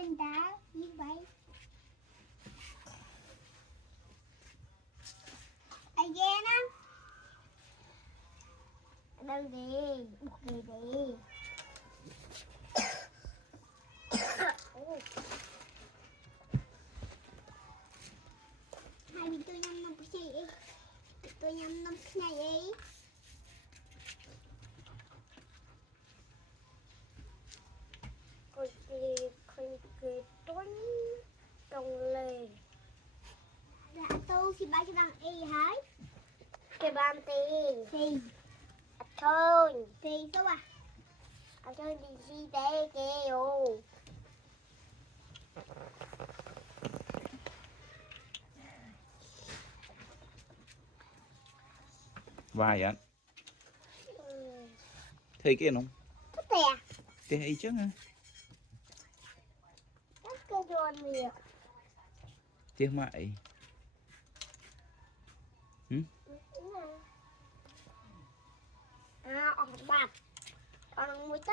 bên đá như vậy. Ai ghen á. Đâu đi, buộc gì đi. Hai mình tôi nhâm năm cái gì? Tôi nhâm năm cái này. Khơi tuấn trong lề. Dạ tôi thì ba cho bằng y hả? Cái bàn tiền. Thì. Thôi. Thì tôi à. Thôi đi gì đây kêu. Vai ạ. Thấy cái không? Thích tè. Cái hay chứ hả? Thích cái giòn gì ạ? Tiếc mại. À, ở bạc. Còn mũi ta.